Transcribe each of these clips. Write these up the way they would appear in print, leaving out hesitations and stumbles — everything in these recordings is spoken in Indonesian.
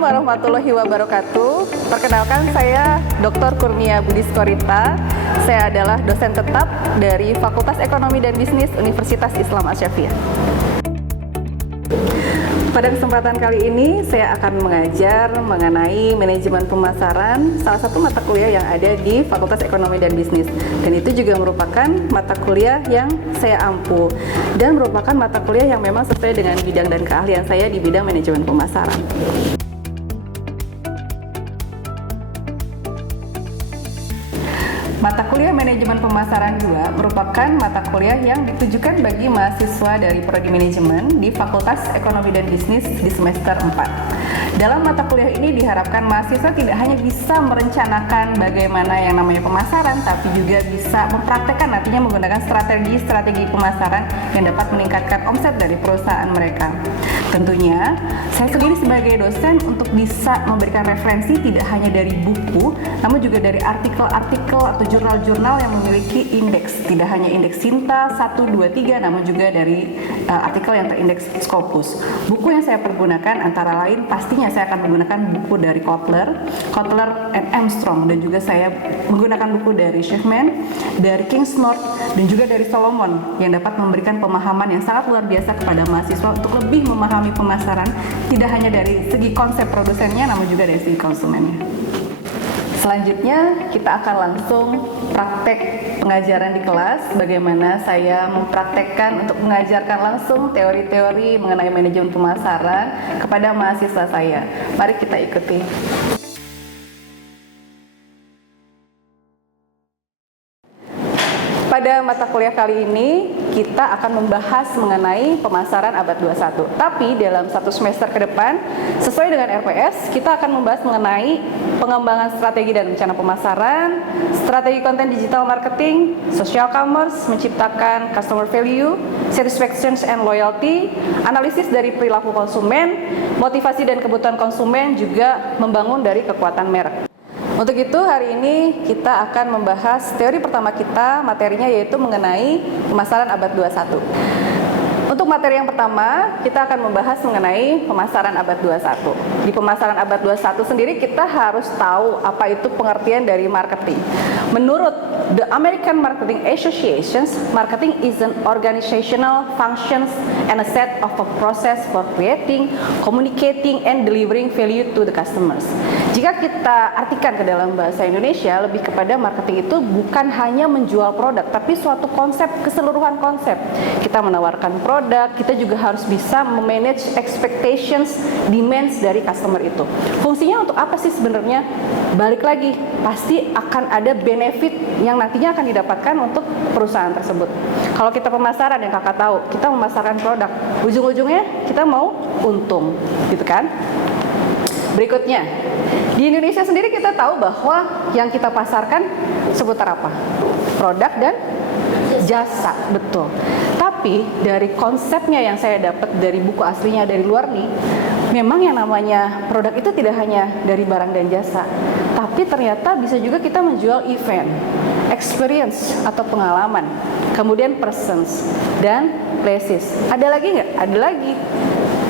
Assalamualaikum warahmatullahi wabarakatuh. Perkenalkan, saya Dr. Kurnia Budiskorita. Saya adalah dosen tetap dari Fakultas Ekonomi dan Bisnis Universitas Islam Asy-Syafi'iyah. Pada kesempatan kali ini, saya akan mengajar mengenai manajemen pemasaran, salah satu mata kuliah yang ada di Fakultas Ekonomi dan Bisnis. Dan itu juga merupakan mata kuliah yang saya ampu dan merupakan mata kuliah yang memang sesuai dengan bidang dan keahlian saya di bidang manajemen pemasaran. Mata kuliah Manajemen Pemasaran 2 merupakan mata kuliah yang ditujukan bagi mahasiswa dari Prodi Manajemen di Fakultas Ekonomi dan Bisnis di semester 4. Dalam mata kuliah ini diharapkan mahasiswa tidak hanya bisa merencanakan bagaimana yang namanya pemasaran, tapi juga bisa mempraktekkan nantinya menggunakan strategi pemasaran yang dapat meningkatkan omset dari perusahaan mereka. Tentunya, saya sendiri sebagai dosen untuk bisa memberikan referensi tidak hanya dari buku, namun juga dari artikel-artikel atau jurnal-jurnal yang memiliki indeks. Tidak hanya indeks Sinta 1, 2, 3, namun juga dari artikel yang terindeks Scopus. Buku yang saya pergunakan antara lain pastinya saya akan menggunakan buku dari Kotler and Armstrong, dan juga saya menggunakan buku dari Schiffman, dari Kingsnorth, dan juga dari Solomon yang dapat memberikan pemahaman yang sangat luar biasa kepada mahasiswa untuk lebih memahami pemasaran, tidak hanya dari segi konsep produsennya, namun juga dari segi konsumennya. Selanjutnya kita akan langsung praktek pengajaran di kelas, bagaimana saya mempraktekkan untuk mengajarkan langsung teori-teori mengenai manajemen pemasaran kepada mahasiswa saya. Mari kita ikuti. Pada mata kuliah kali ini, kita akan membahas mengenai pemasaran abad 21. Tapi dalam satu semester ke depan, sesuai dengan RPS, kita akan membahas mengenai pengembangan strategi dan rencana pemasaran, strategi konten digital marketing, social commerce, menciptakan customer value, satisfaction and loyalty, analisis dari perilaku konsumen, motivasi dan kebutuhan konsumen, juga membangun dari kekuatan merek. Untuk itu hari ini kita akan membahas teori pertama kita, materinya yaitu mengenai pemasaran abad 21. Untuk materi yang pertama, kita akan membahas mengenai pemasaran abad 21. Di pemasaran abad 21 sendiri kita harus tahu apa itu pengertian dari marketing. Menurut the American Marketing Association, marketing is an organizational functions and a set of a process for creating, communicating, and delivering value to the customers. Jika kita artikan ke dalam bahasa Indonesia, lebih kepada marketing itu bukan hanya menjual produk, tapi suatu konsep, keseluruhan konsep. Kita menawarkan produk, kita juga harus bisa memanage expectations, demands dari customer itu. Fungsinya untuk apa sih sebenarnya? Balik lagi, pasti akan ada benefit yang nantinya akan didapatkan untuk perusahaan tersebut. Kalau kita pemasaran, yang kakak tahu, kita memasarkan produk, ujung-ujungnya kita mau untung, gitu kan? Berikutnya, di Indonesia sendiri kita tahu bahwa yang kita pasarkan seputar apa? Produk dan jasa, betul. Tapi dari konsepnya yang saya dapat dari buku aslinya dari luar nih, memang yang namanya produk itu tidak hanya dari barang dan jasa, tapi ternyata bisa juga kita menjual event, experience atau pengalaman, kemudian persons dan places. Ada lagi nggak? Ada lagi.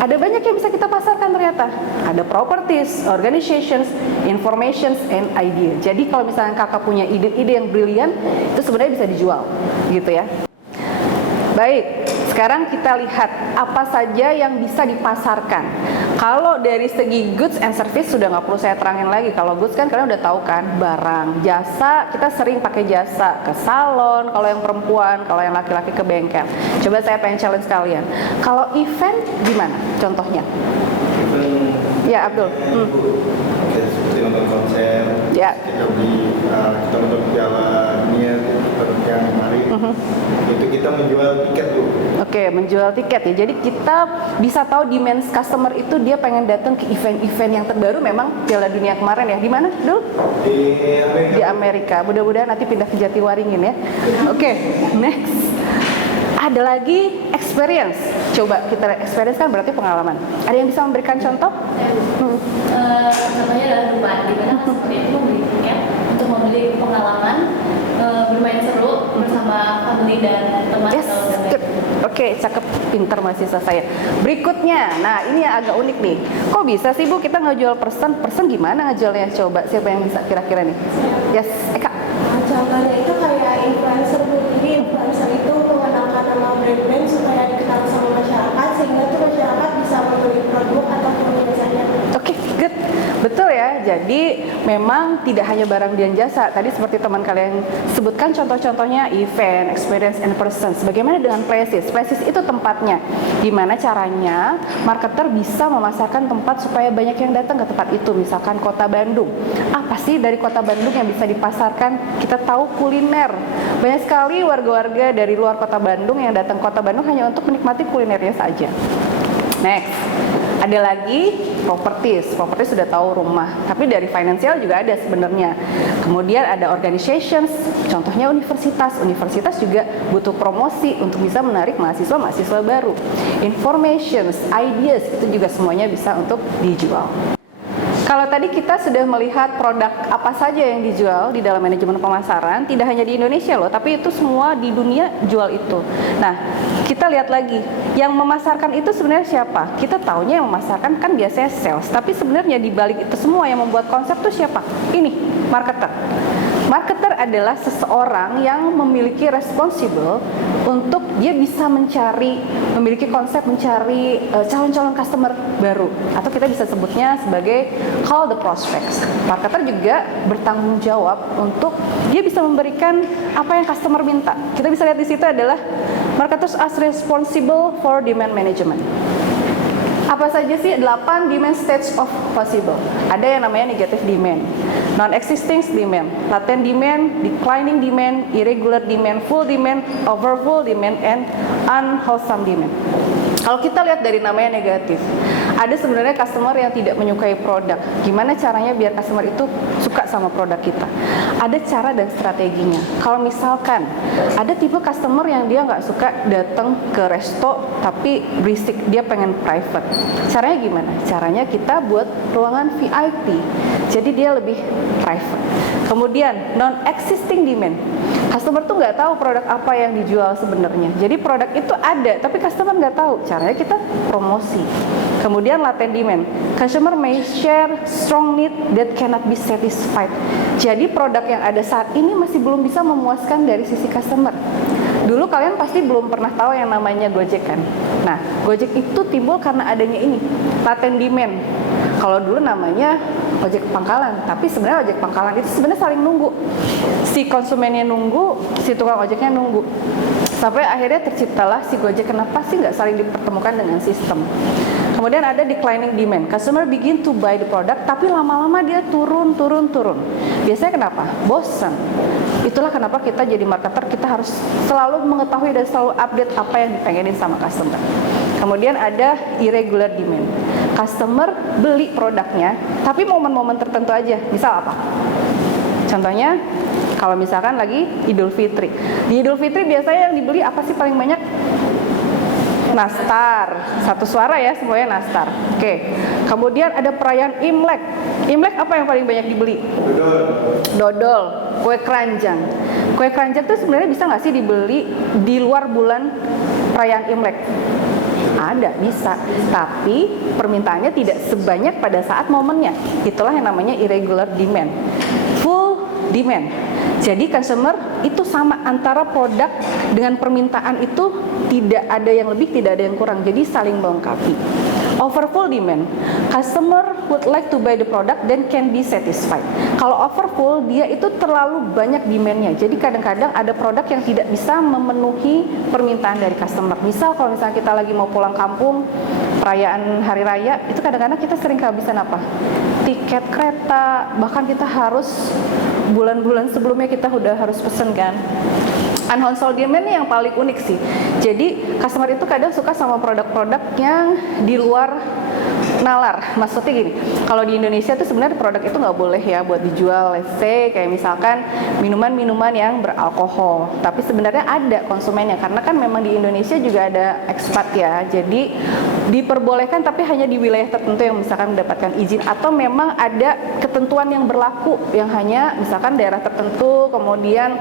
Ada banyak yang bisa kita pasarkan ternyata. Ada properties, organizations, informations, and idea. Jadi kalau misalnya kakak punya ide-ide yang brilian, itu sebenarnya bisa dijual, gitu ya. Baik, sekarang kita lihat apa saja yang bisa dipasarkan. Kalau dari segi goods and service sudah nggak perlu saya terangin lagi. Kalau goods kan kalian udah tahu kan, barang. Jasa, kita sering pakai jasa ke salon, kalau yang perempuan, kalau yang laki-laki ke bengkel. Coba saya pengen challenge kalian. Kalau event gimana contohnya? Event, ya Abdul. seperti nonton konser, Ya. kita nonton Piala Dunia yang kemarin, itu kita menjual tiket tuh. Oke, menjual tiket ya. Jadi kita bisa tahu demand customer itu dia pengen datang ke event-event yang terbaru. Memang Piala Dunia kemarin ya. Di mana dulu? Di Amerika. Di Amerika. Mudah-mudahan nanti pindah ke Jatiwaringin ya. Oke, next. Ada lagi experience. Coba kita experience kan berarti pengalaman. Ada yang bisa memberikan contoh? Contohnya adalah depan, di mana customer itu membeli tiket untuk membeli pengalaman bermain seru bersama family dan teman Yes, atau good. Oke. Oke, cakep, pinter mahasiswa saya. Berikutnya, nah ini yang agak unik nih. Kok bisa sih Bu kita ngejual person? Person gimana ngejualnya? Coba siapa yang bisa kira-kira nih? Yes, Eka. Contohnya itu kayak influencer Bu. Jadi influencer itu mengenalkan nama brand-brand supaya dikenal sama masyarakat sehingga tuh masyarakat bisa membeli produk ataupun jasanya. Oke, good. Betul ya. Jadi memang tidak hanya barang dan jasa. Tadi seperti teman kalian sebutkan contoh-contohnya event, experience, and persons. Bagaimana dengan places? Places itu tempatnya. Gimana caranya marketer bisa memasarkan tempat supaya banyak yang datang ke tempat itu. Misalkan Kota Bandung. Apa sih dari Kota Bandung yang bisa dipasarkan? Kita tahu kuliner. Banyak sekali warga-warga dari luar Kota Bandung yang datang ke Kota Bandung hanya untuk menikmati kulinernya saja. Next, ada lagi properties. Properties sudah tahu rumah, tapi dari financial juga ada sebenarnya. Kemudian ada organizations, contohnya universitas. Universitas juga butuh promosi untuk bisa menarik mahasiswa-mahasiswa baru. Informations, ideas, itu juga semuanya bisa untuk dijual. Kalau tadi kita sudah melihat produk apa saja yang dijual di dalam manajemen pemasaran, tidak hanya di Indonesia loh, tapi itu semua di dunia jual itu. Nah, kita lihat lagi, yang memasarkan itu sebenarnya siapa? Kita taunya yang memasarkan kan biasanya sales, tapi sebenarnya di balik itu semua yang membuat konsep itu siapa? Ini, marketer. Marketer adalah seseorang yang memiliki responsible untuk dia bisa memiliki konsep mencari calon-calon customer baru, atau kita bisa sebutnya sebagai call the prospects. Marketer juga bertanggung jawab untuk dia bisa memberikan apa yang customer minta. Kita bisa lihat di situ adalah marketers are responsible for demand management. Apa saja sih 8 demand stage of possible? Ada yang namanya negative demand, non-existing demand, latent demand, declining demand, irregular demand, full demand, overfull demand, and unwholesome demand. Kalau kita lihat dari namanya negatif, ada sebenarnya customer yang tidak menyukai produk. Gimana caranya biar customer itu suka sama produk kita? Ada cara dan strateginya. Kalau misalkan ada tipe customer yang dia nggak suka datang ke resto tapi berisik, dia pengen private. Caranya gimana? Caranya kita buat ruangan VIP, jadi dia lebih private. Kemudian non-existing demand. Customer tuh nggak tahu produk apa yang dijual sebenarnya. Jadi produk itu ada, tapi customer nggak tahu. Caranya kita promosi. Kemudian latent demand. Customer may share strong need that cannot be satisfied. Jadi produk yang ada saat ini masih belum bisa memuaskan dari sisi customer. Dulu kalian pasti belum pernah tahu yang namanya Gojek kan? Nah, Gojek itu timbul karena adanya ini, latent demand. Kalau dulu namanya ojek pangkalan, tapi sebenarnya ojek pangkalan itu sebenarnya saling nunggu. Si konsumennya nunggu, si tukang ojeknya nunggu. Sampai akhirnya terciptalah si Gojek. Kenapa sih nggak saling dipertemukan dengan sistem? Kemudian ada declining demand. Customer begin to buy the product, tapi lama-lama dia turun. Biasanya kenapa? Bosan. Itulah kenapa kita jadi marketer, kita harus selalu mengetahui dan selalu update apa yang dipengenin sama customer. Kemudian ada irregular demand. Customer beli produknya, tapi momen-momen tertentu aja. Misal apa? Contohnya, kalau misalkan lagi Idul Fitri. Di Idul Fitri biasanya yang dibeli apa sih paling banyak? Nastar. Satu suara ya, semuanya nastar. Oke. Kemudian ada perayaan Imlek. Imlek apa yang paling banyak dibeli? Dodol. Kue keranjang. Kue keranjang itu sebenarnya bisa nggak sih dibeli di luar bulan perayaan Imlek? Ada, bisa. Tapi permintaannya tidak sebanyak pada saat momennya. Itulah yang namanya irregular demand. Full demand. Jadi customer itu sama antara produk dengan permintaan itu tidak ada yang lebih, tidak ada yang kurang. Jadi saling melengkapi. Overfull demand, customer would like to buy the product then can be satisfied. Kalau overfull, dia itu terlalu banyak demand-nya. Jadi kadang-kadang ada produk yang tidak bisa memenuhi permintaan dari customer. Misal kalau misalnya kita lagi mau pulang kampung, perayaan hari raya, itu kadang-kadang kita sering kehabisan apa? Tiket kereta, bahkan kita harus bulan-bulan sebelumnya kita udah harus pesen kan. Unwholesome demand ini yang paling unik sih. Jadi customer itu kadang suka sama produk-produk yang di luar nalar. Maksudnya gini, kalau di Indonesia tuh sebenarnya produk itu nggak boleh ya buat dijual. Let's say kayak misalkan minuman-minuman yang beralkohol. Tapi sebenarnya ada konsumennya karena kan memang di Indonesia juga ada expat ya. Jadi diperbolehkan tapi hanya di wilayah tertentu yang misalkan mendapatkan izin, atau memang ada ketentuan yang berlaku yang hanya misalkan daerah tertentu, kemudian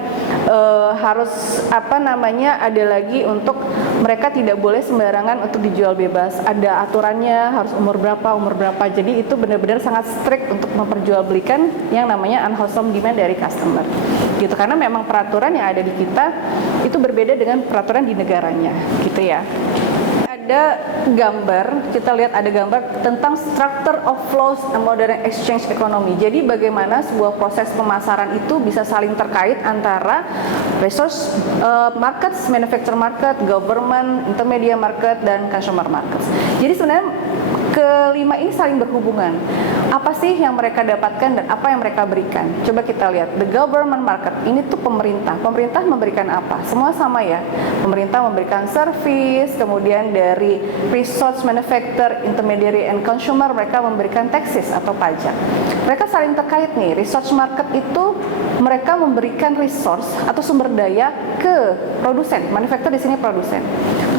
harus ada lagi untuk mereka tidak boleh sembarangan untuk dijual bebas, ada aturannya, harus umur berapa, jadi itu benar-benar sangat strict untuk memperjualbelikan yang namanya unwholesome demand dari customer gitu, karena memang peraturan yang ada di kita itu berbeda dengan peraturan di negaranya gitu ya. Ada gambar, kita lihat ada gambar tentang structure of flows and modern exchange economy. Jadi bagaimana sebuah proses pemasaran itu bisa saling terkait antara resource markets, manufacturer market, government, intermediate market, dan consumer markets. Jadi sebenarnya kelima ini saling berhubungan. Apa sih yang mereka dapatkan dan apa yang mereka berikan? Coba kita lihat, the government market ini tuh pemerintah. Pemerintah memberikan apa? Semua sama ya. Pemerintah memberikan service, kemudian dari resource manufacturer, intermediary and consumer mereka memberikan taxes atau pajak. Mereka saling terkait nih. Resource market itu mereka memberikan resource atau sumber daya ke produsen. Manufacturer di sini produsen.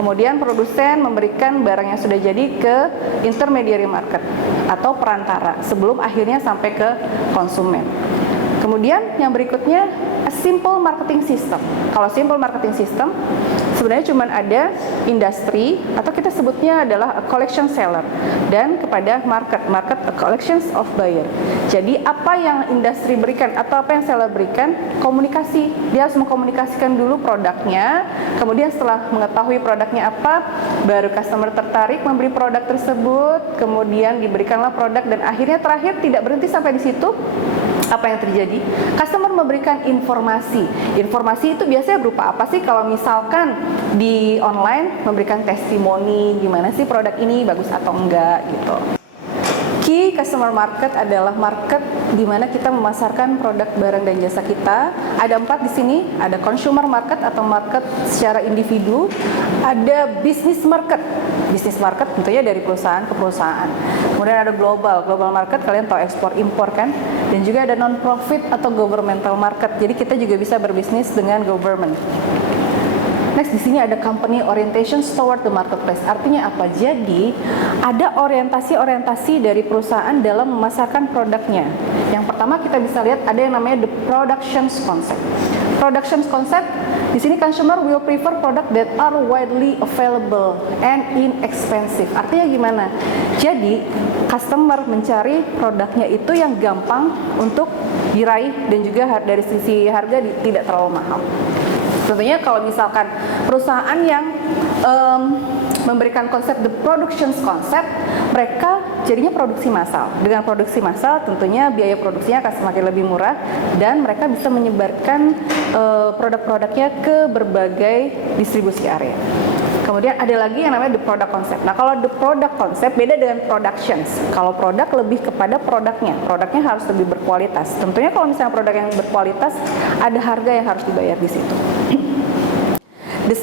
Kemudian produsen memberikan barang yang sudah jadi ke intermediary market atau perantara sebelum akhirnya sampai ke konsumen. Kemudian yang berikutnya simple marketing system. Kalau simple marketing system sebenarnya cuma ada industri atau kita sebutnya adalah a collection seller dan kepada market a collections of buyer. Jadi apa yang industri berikan atau apa yang seller berikan, komunikasi. Dia harus mengkomunikasikan dulu produknya, kemudian setelah mengetahui produknya apa, baru customer tertarik membeli produk tersebut, kemudian diberikanlah produk dan akhirnya terakhir tidak berhenti sampai di situ. Apa yang terjadi? Customer memberikan informasi. Informasi itu biasanya berupa apa sih? Kalau misalkan di online memberikan testimoni, gimana sih produk ini bagus atau enggak gitu. Key customer market adalah market di mana kita memasarkan produk, barang dan jasa kita. Ada 4 di sini. Ada consumer market atau market secara individu. Ada business market. Business market tentunya dari perusahaan ke perusahaan. Kemudian ada global market, kalian tahu ekspor impor kan? Dan juga ada non-profit atau governmental market. Jadi kita juga bisa berbisnis dengan government. Next di sini ada company orientation toward the marketplace. Artinya apa? Jadi ada orientasi dari perusahaan dalam memasarkan produknya. Yang pertama kita bisa lihat ada yang namanya the productions concept. Productions concept di sini consumer will prefer product that are widely available and inexpensive. Artinya gimana? Jadi customer mencari produknya itu yang gampang untuk diraih dan juga dari sisi harga tidak terlalu mahal. Tentunya kalau misalkan perusahaan yang memberikan konsep the productions concept, mereka jadinya produksi massal. Dengan produksi massal tentunya biaya produksinya akan semakin lebih murah dan mereka bisa menyebarkan produk-produknya ke berbagai distribusi area. Kemudian ada lagi yang namanya the product concept. Nah, kalau the product concept beda dengan productions. Kalau produk lebih kepada produknya. Produknya harus lebih berkualitas. Tentunya kalau misalnya produk yang berkualitas, ada harga yang harus dibayar di situ. The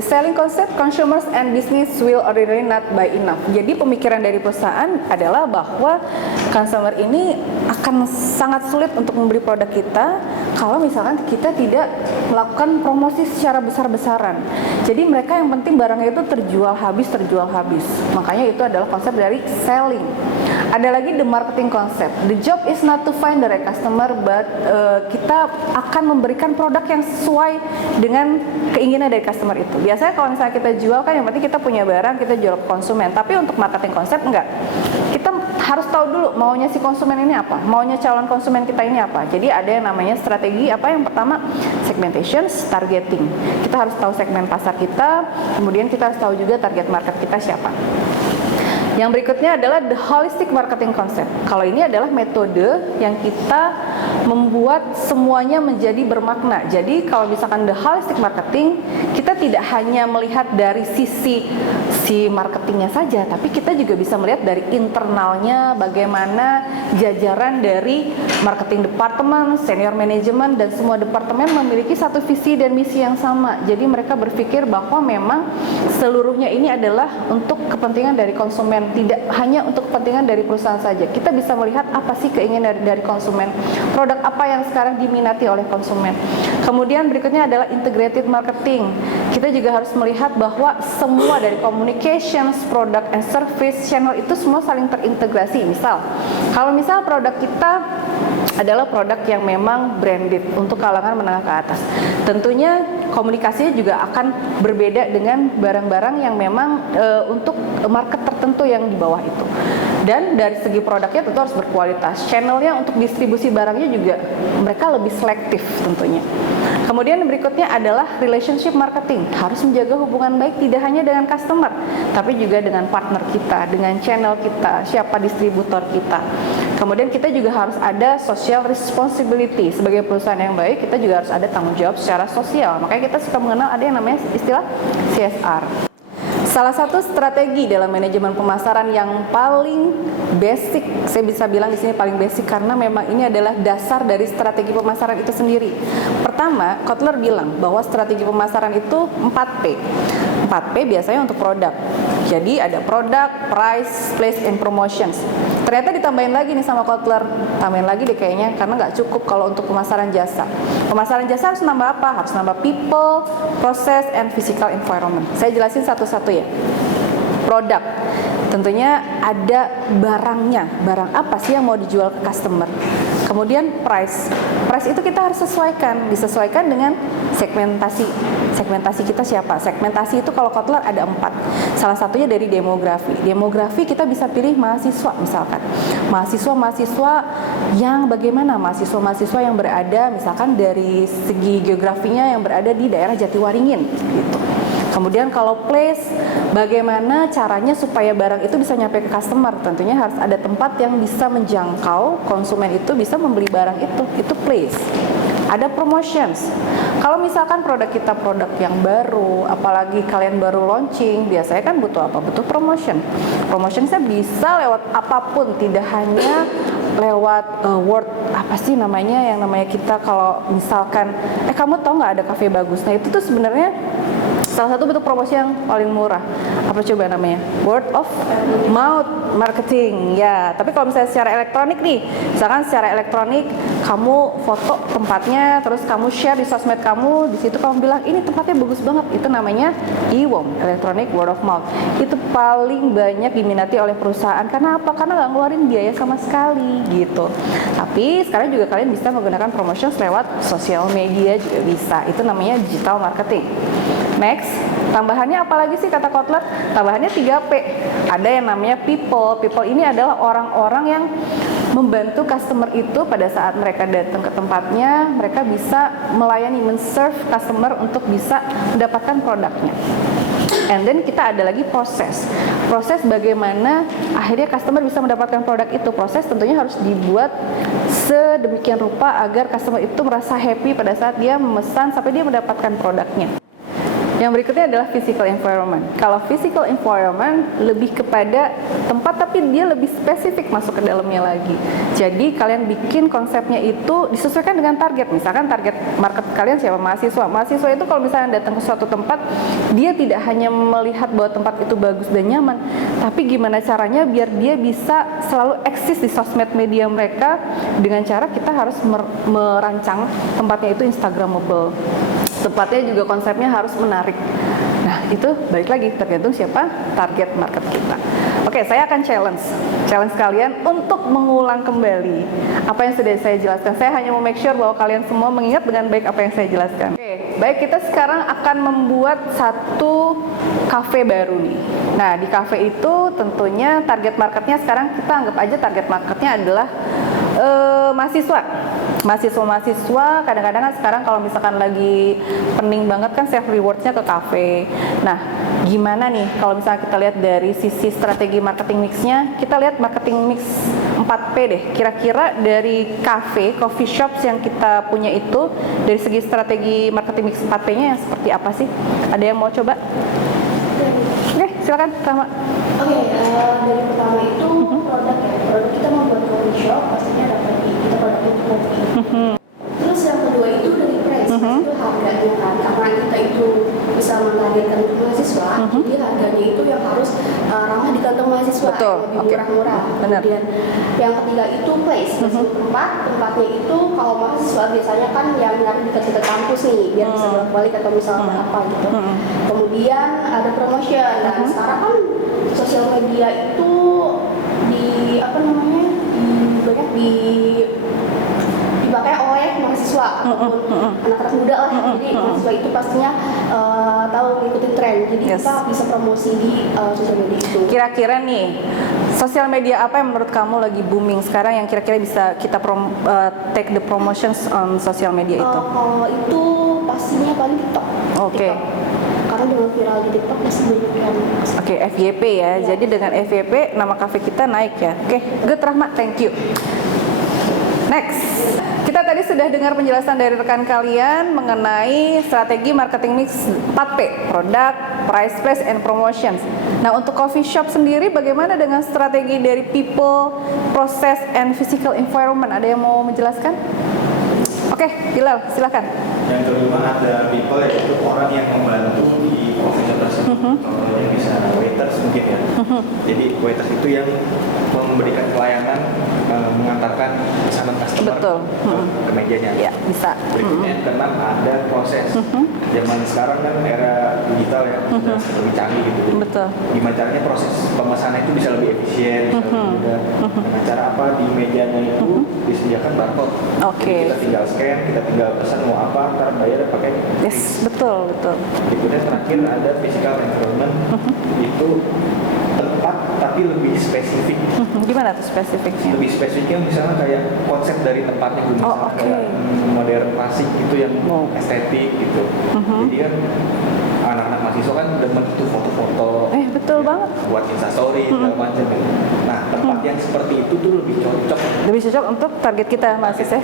selling concept, consumers and business will ordinarily not buy enough. Jadi pemikiran dari perusahaan adalah bahwa consumer ini akan sangat sulit untuk membeli produk kita kalau misalkan kita tidak melakukan promosi secara besar-besaran. Jadi mereka yang penting barangnya itu terjual habis. Makanya itu adalah konsep dari selling. Ada lagi the marketing concept. The job is not to find the right customer, but kita akan memberikan produk yang sesuai dengan keinginan dari customer itu. Biasanya kalau misalnya kita jual kan yang penting kita punya barang, kita jual ke konsumen. Tapi untuk marketing konsep enggak. Kita harus tahu dulu maunya si konsumen ini apa, maunya calon konsumen kita ini apa. Jadi ada yang namanya strategi apa? Yang pertama segmentation, targeting. Kita harus tahu segmen pasar kita, kemudian kita harus tahu juga target market kita siapa. Yang berikutnya adalah the holistic marketing concept. Kalau ini adalah metode yang kita membuat semuanya menjadi bermakna. Jadi kalau misalkan the holistic marketing, kita tidak hanya melihat dari sisi si marketingnya saja, tapi kita juga bisa melihat dari internalnya, bagaimana jajaran dari marketing department, senior management, dan semua departemen memiliki satu visi dan misi yang sama. Jadi mereka berpikir bahwa memang seluruhnya ini adalah untuk kepentingan dari konsumen, tidak hanya untuk kepentingan dari perusahaan saja. Kita bisa melihat apa sih keinginan dari konsumen, produk apa yang sekarang diminati oleh konsumen. Kemudian berikutnya adalah integrated marketing. kita juga harus melihat bahwa semua dari communications, product and service, channel itu semua saling terintegrasi. Misal, kalau misal produk kita adalah produk yang memang branded untuk kalangan menengah ke atas, tentunya komunikasinya juga akan berbeda dengan barang-barang yang memang untuk market tertentu yang di bawah itu. Dan dari segi produknya tentu harus berkualitas. Channelnya untuk distribusi barangnya juga mereka lebih selektif tentunya. Kemudian berikutnya adalah relationship marketing. Harus menjaga hubungan baik tidak hanya dengan customer, tapi juga dengan partner kita, dengan channel kita, siapa distributor kita. Kemudian kita juga harus ada social responsibility. Sebagai perusahaan yang baik, kita juga harus ada tanggung jawab secara sosial. Makanya kita suka mengenal ada yang namanya istilah CSR. Salah satu strategi dalam manajemen pemasaran yang paling basic, saya bisa bilang di sini paling basic karena memang ini adalah dasar dari strategi pemasaran itu sendiri. Pertama, Kotler bilang bahwa strategi pemasaran itu 4P. 4P biasanya untuk produk. Jadi ada product, price, place, and promotions. Ternyata ditambahin lagi nih sama Kotler, tambahin lagi deh kayaknya karena nggak cukup kalau untuk pemasaran jasa. Pemasaran jasa harus nambah apa? Harus nambah people, process, and physical environment. Saya jelasin satu-satu ya. Produk, tentunya ada barangnya, barang apa sih yang mau dijual ke customer. Kemudian price itu kita harus disesuaikan dengan segmentasi. Segmentasi kita siapa? Segmentasi itu kalau Kotler ada 4. Salah satunya dari demografi. Demografi kita bisa pilih mahasiswa misalkan. Mahasiswa yang bagaimana? Mahasiswa yang berada misalkan dari segi geografinya yang berada di daerah Jatiwaringin gitu. Kemudian kalau place, bagaimana caranya supaya barang itu bisa nyampe ke customer? Tentunya harus ada tempat yang bisa menjangkau konsumen itu bisa membeli barang itu place. Ada promotions. Kalau misalkan produk kita produk yang baru, apalagi kalian baru launching, biasanya kan butuh apa? Butuh promotion. Promotionnya bisa lewat apapun, tidak hanya lewat word apa sih namanya yang namanya kita kalau misalkan kamu tahu nggak ada kafe bagus. Nah itu tuh sebenarnya salah satu bentuk promosi yang paling murah. Apa coba namanya? Word of mouth marketing. Ya, tapi kalau misalnya secara elektronik nih, misalkan secara elektronik kamu foto tempatnya, terus kamu share di sosmed kamu, di situ kamu bilang ini tempatnya bagus banget. Itu namanya EWOM, electronic word of mouth. Itu paling banyak diminati oleh perusahaan. Karena apa? Karena nggak ngeluarin biaya sama sekali gitu. Tapi sekarang juga kalian bisa menggunakan promotions lewat sosial media juga bisa. Itu namanya digital marketing. Next, tambahannya apa lagi sih kata Kotler? Tambahannya 3P. Ada yang namanya people. People ini adalah orang-orang yang membantu customer itu pada saat mereka datang ke tempatnya, mereka bisa melayani, men-serve customer untuk bisa mendapatkan produknya. And then kita ada lagi proses bagaimana akhirnya customer bisa mendapatkan produk itu. Proses tentunya harus dibuat sedemikian rupa agar customer itu merasa happy pada saat dia memesan sampai dia mendapatkan produknya. Yang berikutnya adalah physical environment. Kalau physical environment lebih kepada tempat tapi dia lebih spesifik masuk ke dalamnya lagi. Jadi kalian bikin konsepnya itu disesuaikan dengan target. Misalkan target market kalian siapa? Mahasiswa. Mahasiswa itu kalau misalnya datang ke suatu tempat, dia tidak hanya melihat bahwa tempat itu bagus dan nyaman, tapi gimana caranya biar dia bisa selalu eksis di sosmed media mereka dengan cara kita harus merancang tempatnya itu instagramable. Tempatnya juga konsepnya harus menarik. Nah, itu balik lagi tergantung siapa target market kita. Oke, saya akan challenge kalian untuk mengulang kembali apa yang sudah saya jelaskan. Saya hanya mau make sure bahwa kalian semua mengingat dengan baik apa yang saya jelaskan. Oke, baik, kita sekarang akan membuat satu cafe baru nih. Nah, di cafe itu tentunya target marketnya sekarang kita anggap aja target marketnya adalah mahasiswa kadang-kadang kan sekarang kalau misalkan lagi pening banget kan self rewardnya ke cafe. Nah, gimana nih kalau misalnya kita lihat dari sisi strategi marketing mixnya, kita lihat marketing mix 4P deh. Kira-kira dari cafe, coffee shops yang kita punya itu dari segi strategi marketing mix 4P-nya yang seperti apa sih? Ada yang mau coba? Oke, silakan Rama. Oke, dari pertama itu produk ya. Produk kita membuat coffee shop, pastinya ada kopi. Kita produknya itu kopi. Terus yang kedua itu dari price, itu harganya kan. Karena kita itu bisa mentargetkan untuk mahasiswa, jadi harganya itu yang harus ramah di kantong mahasiswa. mahasiswa Betul, yang lebih oke. murah-murah. Benar. Kemudian yang ketiga itu place, tempatnya itu kalau mahasiswa biasanya kan yang nyari dekat-dekat kampus nih biar bisa bolak-balik atau misalnya apa gitu. Kemudian ada promotion. Nah sekarang kan sosial media itu banyak dipakai oleh mahasiswa ataupun anak-anak muda lah. Jadi mahasiswa itu pastinya tahu ngikutin tren. Jadi Yes. kita bisa promosi di sosial media itu. Kira-kira nih, sosial media apa yang menurut kamu lagi booming sekarang yang kira-kira bisa kita take the promotions on sosial media itu? Kalau itu pastinya paling TikTok. Oke. TikTok. Karena dengan viral di TikTok pasti banyak yang Oke, FYP ya. Jadi dengan FYP nama kafe kita naik ya. Oke, good Rahma, thank you. Next, kita tadi sudah dengar penjelasan dari rekan kalian mengenai strategi marketing mix 4P, product, price, place, and promotions. Nah, untuk coffee shop sendiri bagaimana dengan strategi dari people, process, and physical environment? Ada yang mau menjelaskan? Oke, Bilal, silakan. Yang kelima ada people, yaitu orang yang membantu di coffee shop tersebut. Contohnya bisa waiters mungkin ya. Jadi waiters itu yang memberikan pelayanan, mengantarkan pesanan customer Betul. ke mejanya. Ya, bisa. Berikutnya keenam ada proses. Zaman sekarang kan era digital ya, sudah lebih canggih gitu. Jadi, Betul. gimana caranya proses pemesanan itu bisa lebih efisien, bisa lebih mudah. Dengan cara apa, di mejanya itu disediakan barcode. Oke. Jadi kita tinggal scan, kita tinggal pesan mau apa, ntar bayar pakai Yes, betul, betul. Berikutnya terakhir ada physical environment. Itu tempat tapi lebih spesifik. Gimana tuh spesifiknya? Lebih spesifiknya misalnya kayak konsep dari tempatnya gitu, misalnya oke. kayak modern klasik gitu yang Oh. estetik gitu. Jadi kan anak-anak mahasiswa kan demen tuh foto-foto. Betul banget. Buat instastory segala macam gitu. Nah, tempat yang seperti itu tuh lebih cocok. Lebih cocok untuk target kita mahasiswa.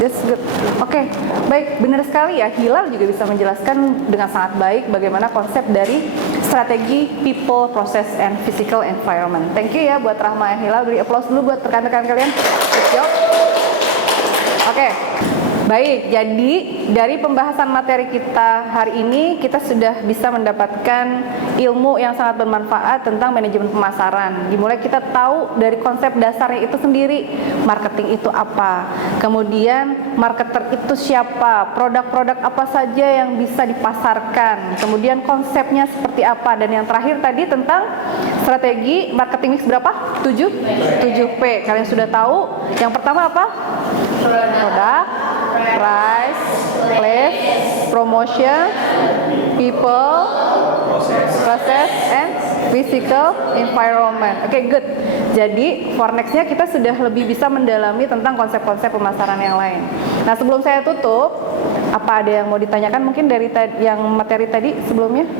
That's good. Oke, baik, benar sekali ya. Hilal juga bisa menjelaskan dengan sangat baik bagaimana konsep dari strategi people, process, and physical environment. Thank you ya buat Rahma dan Hilal. Beri applause dulu buat rekan-rekan kalian. Good job. Oke. Baik, jadi dari pembahasan materi kita hari ini kita sudah bisa mendapatkan ilmu yang sangat bermanfaat tentang manajemen pemasaran. Dimulai kita tahu dari konsep dasarnya itu sendiri, marketing itu apa, kemudian marketer itu siapa, produk-produk apa saja yang bisa dipasarkan, kemudian konsepnya seperti apa, dan yang terakhir tadi tentang strategi marketing mix berapa? 7P. Kalian sudah tahu. Yang pertama apa? Produk, price, place, promotion, people, process, and physical environment. Oke, good. Jadi for nextnya kita sudah lebih bisa mendalami tentang konsep-konsep pemasaran yang lain. Nah, sebelum saya tutup, apa ada yang mau ditanyakan mungkin dari yang materi tadi sebelumnya?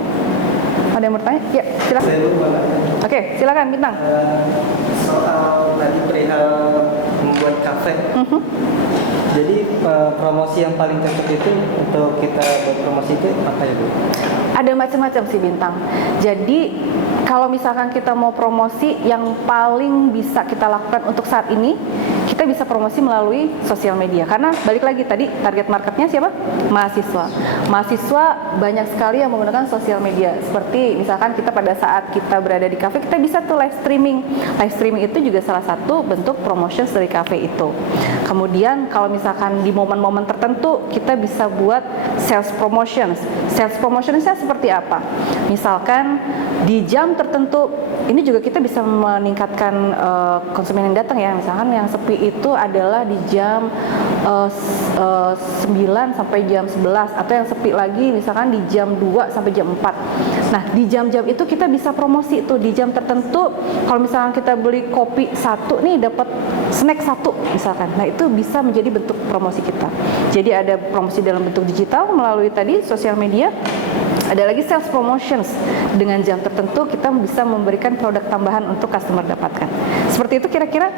Ada yang mau bertanya? Ya, silakan. Saya lupa, Mbak. Oke, silakan Bintang. Soal tadi perihal membuat kafe. Jadi promosi yang paling cocok itu untuk kita buat promosi itu apa ya, Bu? Ada macam-macam sih Bintang. Jadi kalau misalkan kita mau promosi, yang paling bisa kita lakukan untuk saat ini, kita bisa promosi melalui sosial media. Karena balik lagi tadi target marketnya siapa? Mahasiswa. Mahasiswa banyak sekali yang menggunakan sosial media. Seperti misalkan kita pada saat kita berada di kafe, kita bisa tuh live streaming. Live streaming itu juga salah satu bentuk promotion dari kafe itu. Kemudian kalau misalkan di momen-momen tertentu kita bisa buat sales promotions. Sales promotionsnya seperti apa? Misalkan di jam tertentu, ini juga kita bisa meningkatkan konsumen yang datang ya. Misalkan yang sepi itu adalah di jam 9 sampai jam 11, atau yang sepi lagi misalkan di jam 2 sampai jam 4. Nah, di jam-jam itu kita bisa promosi tuh di jam tertentu. Kalau misalkan kita beli kopi 1 nih dapat snack 1 misalkan. Nah, itu bisa menjadi bentuk promosi kita. Jadi ada promosi dalam bentuk digital melalui tadi sosial media. Ada lagi sales promotions, dengan jam tertentu kita bisa memberikan produk tambahan untuk customer dapatkan. Seperti itu kira-kira?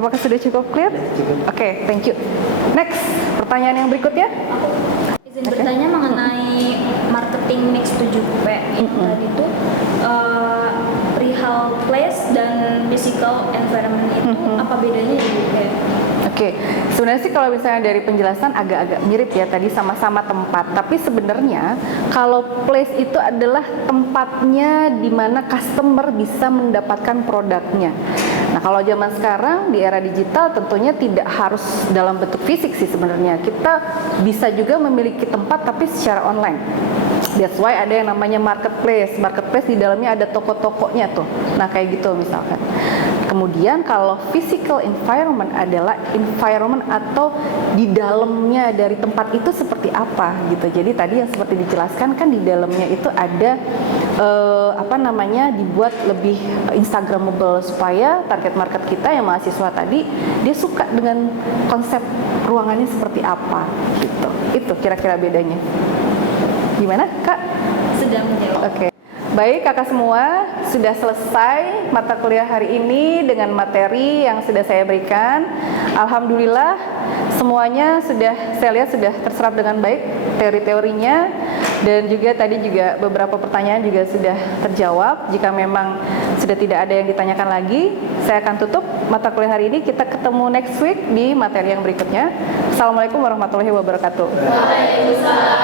Apakah sudah cukup clear? Oke, thank you. Next, pertanyaan yang berikutnya. Izin bertanya mengenai marketing mix 7P yang tadi itu perihal place dan physical environment itu apa bedanya ya? Oke, sebenarnya sih kalau misalnya dari penjelasan agak-agak mirip ya tadi sama-sama tempat, tapi sebenarnya kalau place itu adalah tempatnya di mana customer bisa mendapatkan produknya. Nah, kalau zaman sekarang di era digital tentunya tidak harus dalam bentuk fisik sih sebenarnya. Kita bisa juga memiliki tempat tapi secara online. That's why ada yang namanya marketplace. Marketplace di dalamnya ada toko-tokonya tuh. Nah, kayak gitu misalkan. Kemudian kalau physical environment adalah environment atau di dalamnya dari tempat itu seperti apa gitu. Jadi tadi yang seperti dijelaskan kan di dalamnya itu ada dibuat lebih instagramable supaya target market kita yang mahasiswa tadi dia suka dengan konsep ruangannya seperti apa gitu. Itu kira-kira bedanya. Gimana, Kak? Sudah menjawab. Oke. Baik, Kakak semua, sudah selesai mata kuliah hari ini dengan materi yang sudah saya berikan. Alhamdulillah, semuanya saya lihat sudah terserap dengan baik teori-teorinya, dan juga tadi juga beberapa pertanyaan juga sudah terjawab. Jika memang sudah tidak ada yang ditanyakan lagi, saya akan tutup mata kuliah hari ini. Kita ketemu next week di materi yang berikutnya. Assalamualaikum warahmatullahi wabarakatuh. Waalaikumsalam.